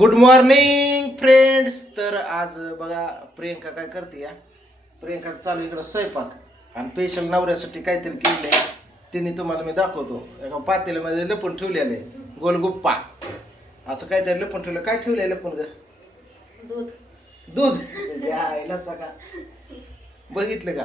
Good morning friends. तर आज बघा प्रियंका काय करते या. प्रियंका चालू इकडं स्वयंपाक आणि स्पेशल नवऱ्यासाठी काहीतरी केलंय. तिने तुम्हाला मी दाखवतो. एका पातेल्यामध्ये लपून ठेवलेलं आहे गोलगुप्पा. असं काहीतरी लपून ठेवलं. काय ठेवलंय लपून ग? दूध. दूध यायला का बघितलं का?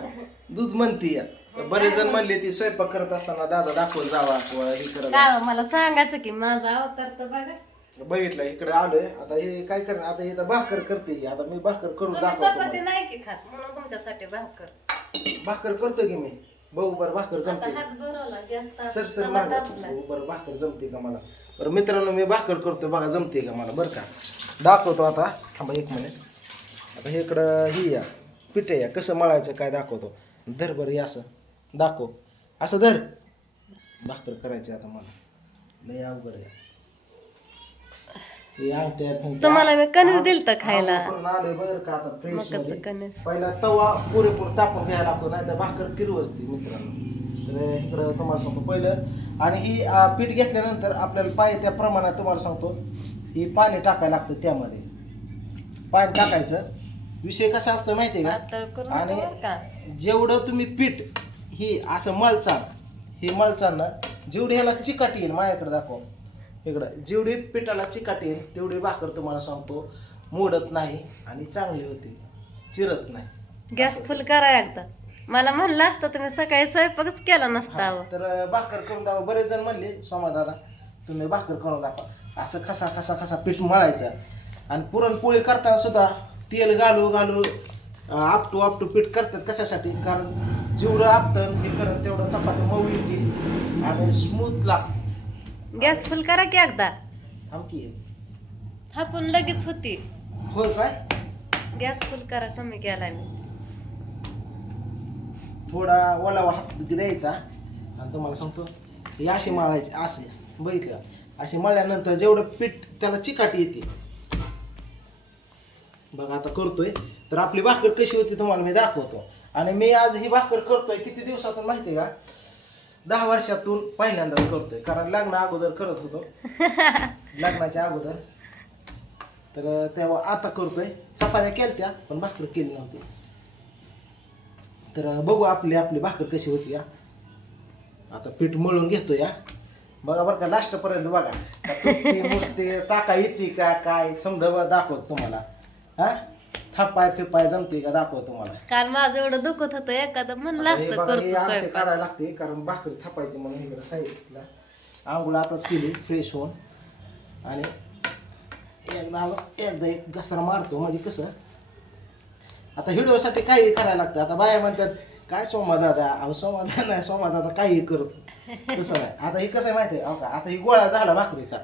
दूध म्हणती या. बरेच जण म्हणले ती स्वयंपाक करत असताना दादा दाखवून जावा किंवा हे करत. काय मला सांगायचं की माझा अवतार तर बघा. बघितलं इकडे आलोय. आता हे काय करणार? आता हे भाकर करते ही. आता मी भाकर करून तुम्ही दाखवतो चपाती तुम्हाला. नाही की खात म्हणून तुमच्यासाठी भाकर. भाकर करतो की मी. बघू बरं भाकर आता जमते. हात भरवला गॅस सर सर माग बघू बरं भाकर जमते का मला. बरं मित्रांनो मी भाकर करतो बघा जमते का मला बरं का. दाखवतो आता. थांबा एक मिनिट. आता हे इकडं ही या पिठ या कसं मळायचं काय दाखवतो. धर बरं हे असं दाखव. असं धर. भाकर करायची आता मला. लय अवघड आहे. तुम्हाला मी कणीस दिलतं खायला. आलोय बरं का आता फ्रेश मकाचं मध्ये. कणीस. पहिला तवा पुरेपूर तापून घ्यायला लागतो नाही तर भाकर किरवसते मित्रांनो. तर इकडं तुम्हाला सांगतो पहिलं. आणि ही पीठ घेतल्यानंतर आपल्याला पाहिजे त्या प्रमाणात तुम्हाला सांगतो ही पाणी टाकायला लागतं. त्यामध्ये पाणी टाकायचं. विषय कसा असतो माहिती आहे पातळ का? करून बरं का? आणि जेवढं तुम्ही पीठ ही असं मळचाल ही मळचाल जेवढी ह्याला चिकाटी येईल माझ्याकडे दाखव इकडं जेवढी पिठाला चिकाटी येईल तेवढी भाकर तुम्हाला सांगतो मोडत नाही आणि चांगली होती चिरत नाही. गॅस फुल करा एकदा. मला म्हणलं असतं तुम्ही सकाळी स्वयंपाकच केला नसता अहो. तर भाकर करून दाखवा. बरेच जण म्हणले सोमा दादा तुम्ही भाकर करून दाखवा. असं खसा खसा खसा पीठ मळायचं. आणि पुरणपोळी करताना सुद्धा तेल घालू घालू आपटू पीठ करतात. कशासाठी? कारण जेवढं आपटन हे करत तेवढं चपाती मऊ येते आणि स्मूथ लागते. गॅस फुल करा की एकदा. थांबकी थापून लगेच होती. होय काय? गॅस फुल करा कमी केला मी. थोडा ओलावा हात द्यायचा आणि तुम्हाला सांगतो हे अशी मळायची. असे बघितलं अशी मळल्यानंतर जेवढं पीठ त्याला चिकाटी येते बघा. आता करतोय तर आपली भाकर कशी होती तुम्हाला मी दाखवतो. आणि मी आज ही भाकर करतोय किती दिवसातून माहिती आहे का? 10 वर्षातून पहिल्यांदाच करतोय. कारण लग्ना अगोदर करत होतो. लग्नाच्या अगोदर. तर तेव्हा आता करतोय. चपात्या केलत्या पण भाकर केली नव्हती. तर बघू आपली आपली भाकर कशी होती या. आता पीठ मळून घेतो या. बघा बरं का लास्टपर्यंत बघा. मूर्ती टाका येते का काय समजा दाखवत तुम्हाला. हा थापाय फिपाय जमते का दाखव तुम्हाला. काल माझं एवढं दुखत होतं एखादं म्हणलं असतं करतो स्वयंपाक. करायला लागते कारण भाकरी थापायची म्हणून इकडे साईडला आंघोळ आताच केली फ्रेश होऊन. आणि एकदा एक घसरा मारतो म्हणजे कसं आता व्हिडिओसाठी काही करायला लागतं. आता बाया म्हणतात काय सोमा दादा. अहो सोमा दादा नाही सोमा दादा काही करतो तसं नाही. आता ही कसं आहे माहिती आहे का? आता ही गोळा झाला भाकरीचा.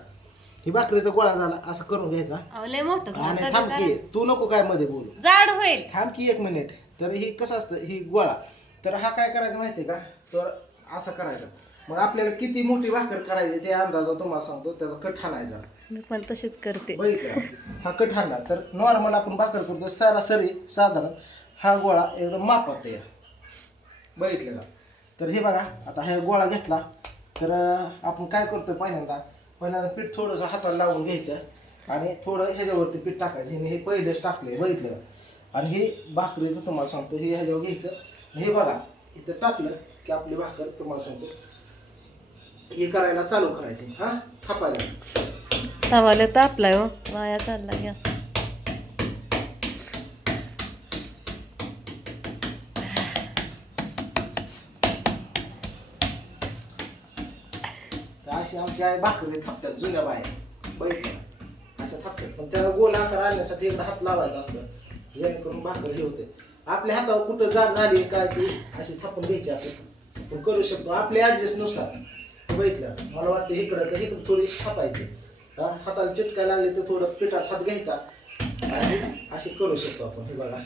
ही भाकरीचा गोळा झाला असं करून घ्यायचा. अहो, लय मोठं झालं. आणि थांब की तू नको काय मध्ये बोलू. जाड होईल. थांब की एक मिनिट. तर ही कसं असतं ही गोळा. तर हा काय करायचं माहिती आहे का? तर असं करायचं. मग आपल्याला किती मोठी भाकर करायची ते अंदाजा तुम्हाला सांगतो. त्याचा कट हाणायचा. मी पण तशीच करते. बघितलं हा कट हाणला तर नॉर्मल आपण भाकर करतो सरासरी साधारण हा गोळा एकदम मापात आहे. बघितलं का? तर हे बघा आता हा गोळा घेतला तर आपण काय करतो पहिल्यांदा पीठ थोडंसं हाताला लावून घ्यायचं आणि थोडं ह्याच्यावरती पीठ टाकायचं. हे पहिलेच टाकले बघितलं का? आणि हे भाकरीचं तुम्हाला सांगतो हे ह्याच्यावर घ्यायचं. हे बघा इथं टाकलं की आपली भाकर तुम्हाला सांगतो हे करायला चालू करायची. हा थापायला तवाला तापलाय हो वाया चालला गॅस. अशी आमची आई भाकरी थापतात जुन्या बाया बघितलं असं थापतात. पण त्याला गोल आकार आणण्यासाठी एकदा हात लावायचा असतं जेणेकरून भाकर हे होते. आपल्या हातावर कुठं जाड झाली काय ती अशी थापून घ्यायची आपण करू शकतो आपल्या ऍडजस्ट नुसार. बघितलं मला वाटतं इकडं तर इकडं थोडी थापायची. हाताला चिटकाय लागले तर थोडं पिठात हात घ्यायचा आणि अशी करू शकतो आपण. हे बघा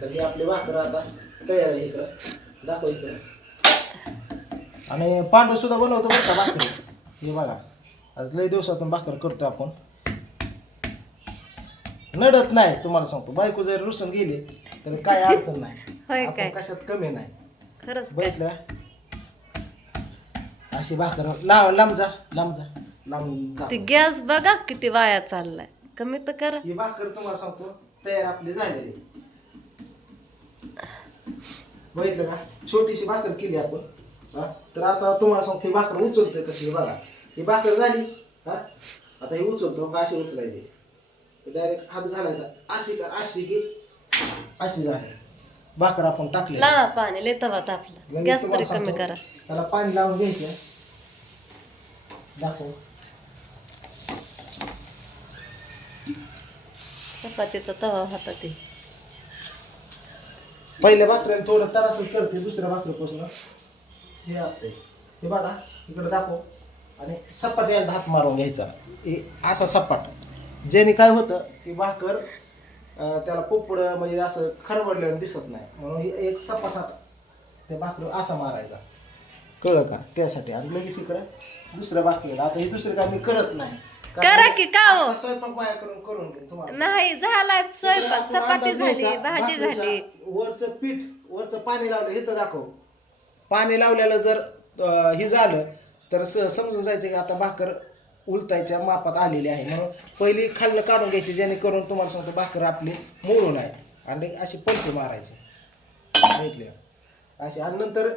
तर ही आपली भाकर आता तयार आहे. इकडं दाखव इकडं. आणि पांडू सुद्धा बनवतो बरं का भाकरी. हे बघा आज लय दिवसातून भाकर करतो आपण. नडत नाही तुम्हाला सांगतो. बायको जर रुसून गेली तर काय अडचण नाही. आपण कशात कमी नाही. खरंच बघितलं अशी भाकर लांब जा लांबून ते दाखव. गॅस बघा किती वाया चाललाय, कमी तर करा. ही भाकर तुम्हाला सांगतो तयार आपली झालेली. बघितलं का, छोटीशी भाकर केली आपण. हा, तर आता तुम्हाला सांगतो ही भाकर उचलतोय कशी बघा. ही भाकर झाली. हा, आता ही उचलतो का अशी उचलायची, डायरेक्ट हात घालायचा, अशी कर, अशी की अशी झाली भाकर आपण टाकली. लावा पाणी लय तवा तापला, म्हणजे गॅस तुम्हाला तरी कमी सांगतो, करा. त्याला पाणी लावून घ्यायचं. दाखव. चपातीचा तवा होता ते. पहिल्या भाकरीला थोडं तरासच करते, दुसऱ्या भाकरीपासून हे असते. हे बघा इकडे दाखव. आणि सपाट्याला हात मारून घ्यायचा, असा सपाट. ज्याने काय होतं की भाकर त्याला पोपडं म्हणजे असं खरबडलेलं दिसत नाही, म्हणून एक सपाट हात त्या भाकर असा मारायचा. कळलं का, त्यासाठी. आणि लगेच इकडे दुसऱ्या भाकरीला, आता ही दुसरी काय मी करत नाही. करा की का हो? आता स्वयंपाक माया करून घे तुम्हाला. नाही झालाय स्वयंपाक, आपण चपाती अंदाज झाली, घ्यायचा, भाजी भाकरीचा झाली. वरचं पीठ, वरचं पाणी लावलं हे तर दाखव. पाणी लावल्याला जर हे झालं तर समजून जायचं की आता भाकर उलटायच्या मापात आलेली आहे. म्हणून पहिली खाल्लं काढून घ्यायची, जेणेकरून तुम्हाला सांगतो भाकर आपली मोडू नये. आणि अशी पलटी मारायची घेतली अशी. आणि नंतर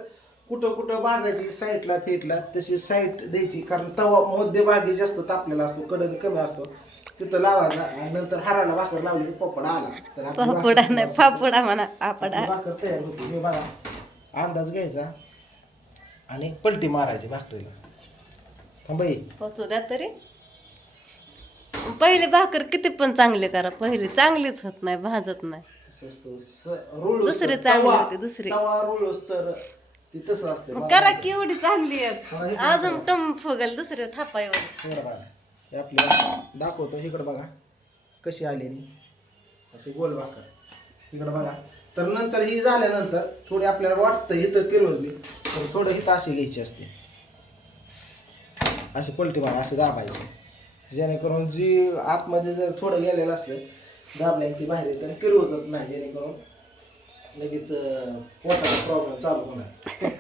कुठं कुठं भाजायची साईडला फीटला तशी साईड द्यायची, कारण तवा मध्यभागी जास्त तापलेला असतो, कडे कमी असतो, तिथं लावायचा. आणि नंतर हाराला भाकर लावली पोपडा आला तर आपली पापडा भाकर नाही, पापडा म्हणा, पापडा. आपली भाकर तयार होती. मी बघा अंदाज घ्यायचा आणि पलटी मारायची भाकरीला. थांबाई पोचू द्या तरी. पहिली भाकर किती पण चांगली करा, पहिली चांगलीच होत नाही, भाजत नाही. तसं असतं रोळ. दुसरी चांगली होती, दुसरी. तवा रोळस तर ती तसं असते. मग करा की एवढी चांगली आहे, अजून टम फुगल दुसऱ्या थापाईवर. इकडं बघा, हे आपली दाखवतो. इकडं बघा कशी आलेली अशी गोल भाकर. इकडं बघा. तर नंतर ही झाल्यानंतर थोडी आपल्याला वाटतं इथं किरवजली तर थोडं हिथं अशी घ्यायची असते, अशी पलटी मारा, असं दाबायचं, जेणेकरून जी आतमध्ये जर थोडं गेलेलं असलं दाबल्याने ती बाहेर येतं, किरवजत नाही, जेणेकरून लगेच पोटाचा प्रॉब्लेम चालू होणार.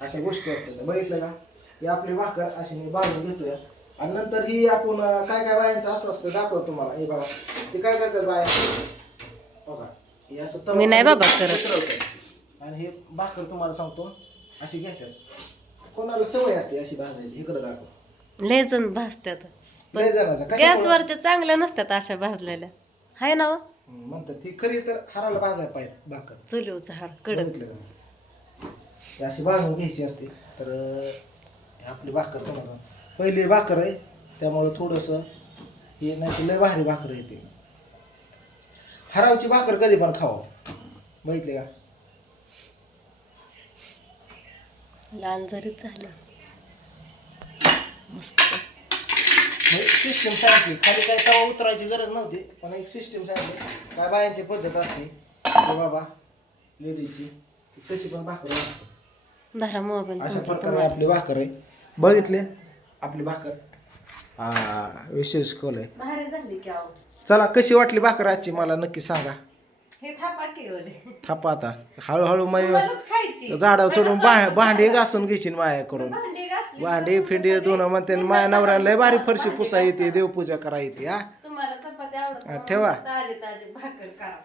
अशा गोष्टी असतात. बघितलं का, ही आपली भाकर अशी मी बांधून घेतोय. आणि नंतर ही आपण काय काय बायांचं असं असतं दाखवतो तुम्हाला. हे बघा ते काय करतात बाया, बघा हे असं तवा मी नाही बाबा करत. उतरवतात. आणि हे भाकर तुम्हाला सांगतो अशी घेतात. कोणाला सवय असते अशी भाजायची. इकडे दाखव. लय जण भाजत्यात, लय जणांचा कशामुळं? गॅसवरच्या चांगल्या नसत्यात अशा भाजलेल्या, हाय ना हो? म्हणतात ती खरी तर हाराला भाजायला पाहिजे भाकर. चुलीवचा हार कडक. बघितलं का? ही अशी भाजून घ्यायची असते. तर आपली भाकर तुम्हाला पहिली भाकर आहे त्यामुळं थोडंसं हे नाही तर लय भारी भाकर येते. हरावची भाकर कधी पण खावा. बघितले का, लाल जरीच झालं मस्त. सिस्टीम सांगितली, खाली काय तवा उतरायची गरज नव्हती, पण एक सिस्टीम सांगितली. काय बायांची पद्धत असते की बाबा लेडीजची कशी पण भाकर असते. धरा मोबाईल अशा प्रकारे आपली भाकर आहे. बघितले आपली भाकर. विशेष खोल आहे. भारी झाली की अहो. चला कशी वाटली भाकर आजची मला नक्की सांगा. हे थापा की एवढे. थापा आता हळूहळू तुम्हालाच खायची. झाडावर चढून भांडी घासून घ्यायची माझ्याकडून. भांडी घासली. भांडी फिंडी दोन म्हणते माझ्या नवऱ्याला लय भारी फरशी पुसा येते, देवपूजा करा येते. हा तुम्हाला चपाती आवडत ठेवा. ताजी ताजी भाकर करा.